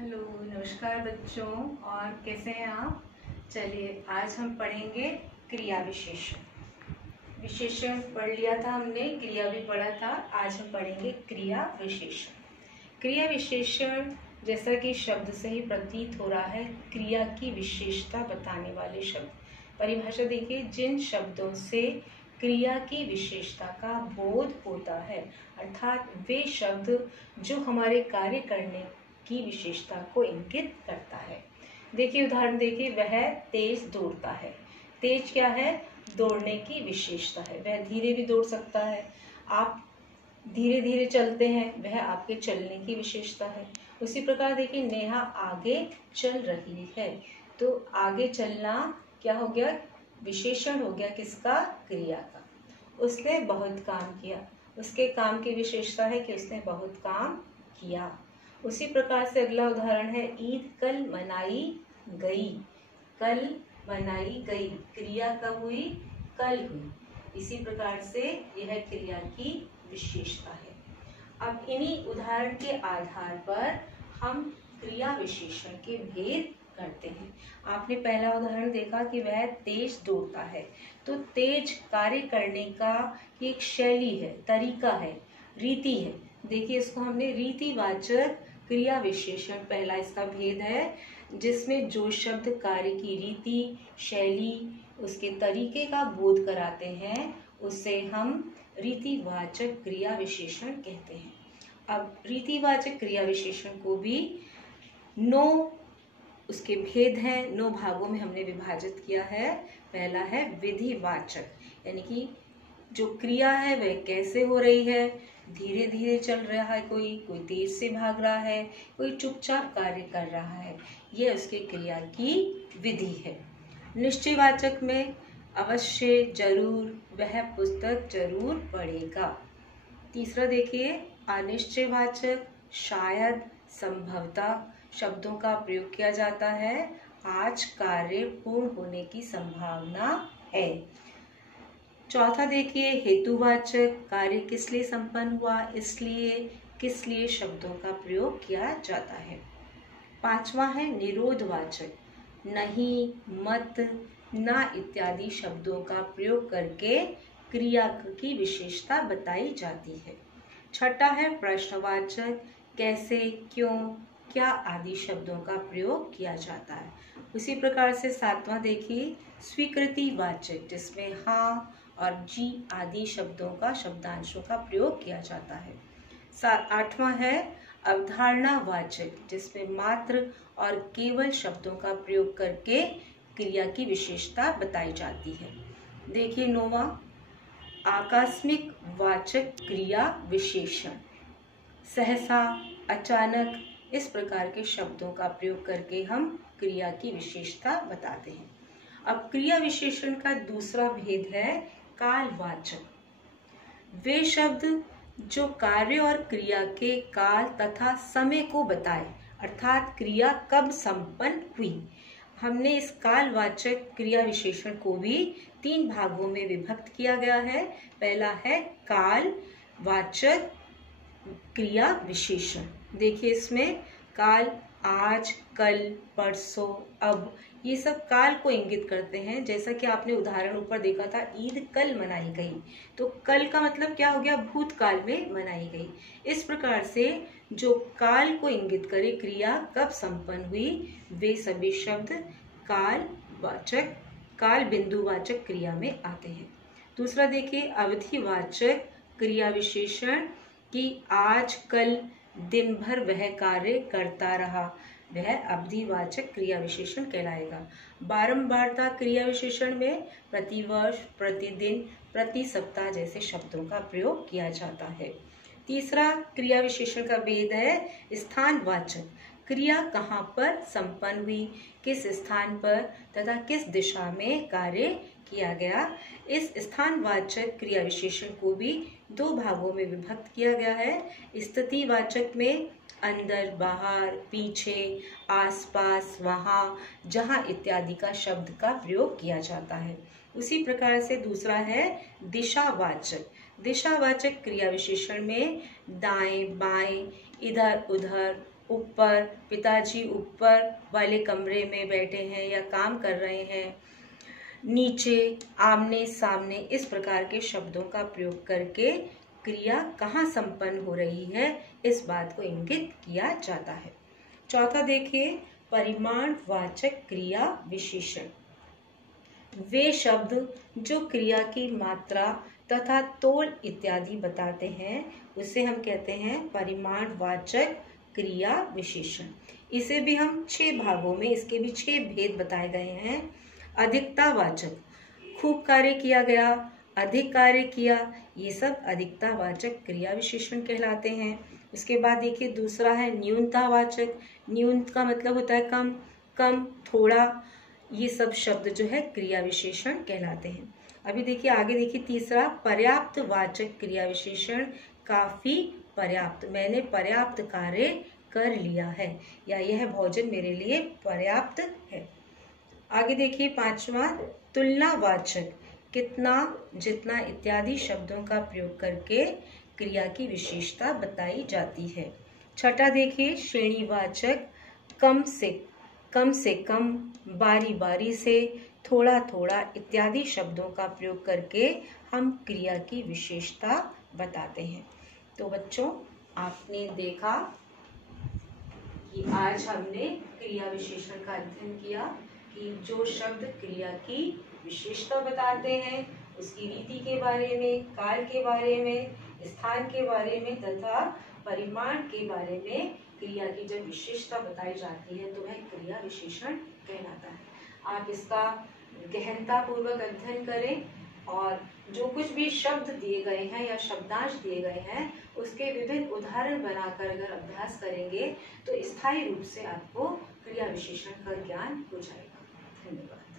Hello, नमस्कार बच्चों। और कैसे हैं आप? चलिए आज हम पढ़ेंगे क्रिया विशेषण। विशेषण पढ़ लिया था हमने, क्रिया भी पढ़ा था। आज हम पढ़ेंगे क्रिया विशेषण। क्रिया विशेषण जैसा कि शब्द से ही प्रतीत हो रहा है, क्रिया की विशेषता बताने वाले शब्द। परिभाषा देखिए, जिन शब्दों से क्रिया की विशेषता का बोध होता है, अर्थात वे शब्द जो हमारे कार्य करने की विशेषता को इंगित करता है। देखिए उदाहरण देखिए, वह तेज दौड़ता है। तेज क्या है? दौड़ने की विशेषता है। वह धीरे भी दौड़ सकता है। आप धीरे धीरे चलते हैं, वह आपके चलने की विशेषता है। उसी प्रकार देखिए, नेहा आगे चल रही है, तो आगे चलना क्या हो गया? विशेषण हो गया किसका? क्रिया का। उसने बहुत काम किया, उसके काम की विशेषता है कि उसने बहुत काम किया। उसी प्रकार से अगला उदाहरण है, ईद कल मनाई गई। कल मनाई गई, क्रिया कब हुई? कल हुई। इसी प्रकार से यह क्रिया की विशेषता है। अब इन्हीं उदाहरण के आधार पर हम क्रिया विशेषण के भेद करते हैं। आपने पहला उदाहरण देखा कि वह तेज दौड़ता है, तो तेज कार्य करने का एक शैली है, तरीका है, रीति है। देखिए इसको हमने रीतिवाचक क्रिया विशेषण, पहला इसका भेद है, जिसमें जो शब्द कार्य की रीति, शैली, उसके तरीके का बोध कराते हैं, उसे हम रीतिवाचक क्रिया विशेषण कहते हैं। अब रीतिवाचक क्रिया विशेषण को भी 9 उसके भेद हैं, 9 भागों में हमने विभाजित किया है। पहला है विधिवाचक, यानी कि जो क्रिया है वह कैसे हो रही है। धीरे धीरे चल रहा है, कोई तेज से भाग रहा है, कोई चुपचाप कार्य कर रहा है, यह उसके क्रिया की विधि है। निश्चयवाचक में अवश्य, जरूर, वह पुस्तक जरूर पढ़ेगा। तीसरा देखिए, अनिश्चयवाचक शायद, संभवतः शब्दों का प्रयोग किया जाता है। आज कार्य पूर्ण होने की संभावना है। चौथा देखिए, हेतुवाचक, कार्य किस लिए संपन्न हुआ, इसलिए, किस लिए शब्दों का प्रयोग किया जाता है। पांचवा है निरोधवाचक, नहीं, मत, ना इत्यादि शब्दों का प्रयोग करके क्रिया की विशेषता बताई जाती है। छठा है प्रश्नवाचक, कैसे, क्यों, क्या आदि शब्दों का प्रयोग किया जाता है। उसी प्रकार से सातवां देखिए, स्वीकृतिवाचक, जिसमें हाँ और जी आदि शब्दों का, शब्दांशों का प्रयोग किया जाता है। आठवां है अवधारणावाचक, जिसमें मात्र और केवल शब्दों का प्रयोग करके क्रिया की विशेषता बताई जाती है। देखिए नौवां, आकस्मिक वाचक क्रिया विशेषण, सहसा, अचानक, इस प्रकार के शब्दों का प्रयोग करके हम क्रिया की विशेषता बताते हैं। अब क्रिया विशेषण का दूसरा भेद है कालवाचक। वे शब्द जो कार्य और क्रिया के काल तथा समय को बताए, अर्थात क्रिया कब संपन्न हुई। हमने इस कालवाचक क्रिया विशेषण को भी 3 भागों में विभक्त किया गया है। पहला है कालवाचक क्रिया विशेषण। देखिए इसमें काल, आज, कल, परसों, अब, ये सब काल को इंगित करते हैं। जैसा कि आपने उदाहरण ऊपर देखा था, ईद कल मनाई गई, तो कल का मतलब क्या हो गया? भूतकाल में मनाई गई। इस प्रकार से जो काल को इंगित करे, क्रिया कब संपन्न हुई, वे सभी शब्द कालवाचक, काल बिंदुवाचक क्रिया में आते हैं। दूसरा देखिए अवधिवाचक क्रिया विशेषण, कि आज, कल, दिन भर वह कार्य करता रहा, वह अवधिवाचक क्रिया विशेषण कहलाएगा। बारंबारता क्रिया विशेषण में प्रतिवर्ष, प्रतिदिन, प्रति सप्ताह जैसे शब्दों का प्रयोग किया जाता है। तीसरा क्रिया विशेषण का भेद है स्थानवाचक, क्रिया कहाँ पर संपन्न हुई, किस स्थान पर तथा किस दिशा में कार्य किया गया। इस स्थानवाचक क्रिया विशेषण को भी 2 भागों में विभक्त किया गया है। स्थितिवाचक में अंदर, बाहर, पीछे, आसपास, वहाँ, जहाँ इत्यादि का शब्द का प्रयोग किया जाता है। उसी प्रकार से दूसरा है दिशावाचक। दिशावाचक क्रिया विशेषण में दाएं, बाएं, इधर उधर, ऊपर, पिताजी ऊपर वाले कमरे में बैठे हैं या काम कर रहे हैं, नीचे, आमने सामने, इस प्रकार के शब्दों का प्रयोग करके क्रिया कहाँ संपन्न हो रही है इस बात को इंगित किया जाता है। चौथा देखिए, परिमाणवाचक क्रिया विशेषण। वे शब्द जो क्रिया की मात्रा तथा तोल इत्यादि बताते हैं उसे हम कहते हैं परिमाणवाचक क्रिया विशेषण। इसे भी हम 6 भागों में, इसके भी 6 भेद बताए गए हैं। अधिकतावाचक, खूब कार्य किया गया, अधिक कार्य किया, ये सब अधिकतावाचक क्रिया विशेषण कहलाते हैं। उसके बाद देखिए दूसरा है न्यूनतावाचक। न्यून का मतलब होता है कम, कम, थोड़ा, ये सब शब्द जो है क्रिया विशेषण कहलाते हैं। अभी देखिए आगे देखिए तीसरा पर्याप्तवाचक क्रिया विशेषण। काफी, पर्याप्त, मैंने पर्याप्त कार्य कर लिया है या यह भोजन मेरे लिए पर्याप्त है। आगे देखिए पांचवा तुलनावाचक, कितना, जितना इत्यादि शब्दों का प्रयोग करके क्रिया की विशेषता बताई जाती है। छठा देखिए श्रेणीवाचक, कम से कम, बारी बारी से, थोड़ा थोड़ा इत्यादि शब्दों का प्रयोग करके हम क्रिया की विशेषता बताते हैं। तो बच्चों, आपने देखा कि आज हमने क्रिया विशेषण का अध्ययन किया कि जो शब्द क्रिया की विशेषता बताते हैं उसकी रीति के बारे में, काल के बारे में, स्थान के बारे में तथा परिमाण के बारे में क्रिया की जब विशेषता बताई जाती है तो वह क्रिया विशेषण कहलाता है। आप इसका गहनता पूर्वक अध्ययन करें और जो कुछ भी शब्द दिए गए हैं या शब्दांश दिए गए हैं उसके विभिन्न उदाहरण बनाकर अगर अभ्यास करेंगे तो स्थायी रूप से आपको क्रिया विशेषण का ज्ञान हो जाएगा। धन्यवाद।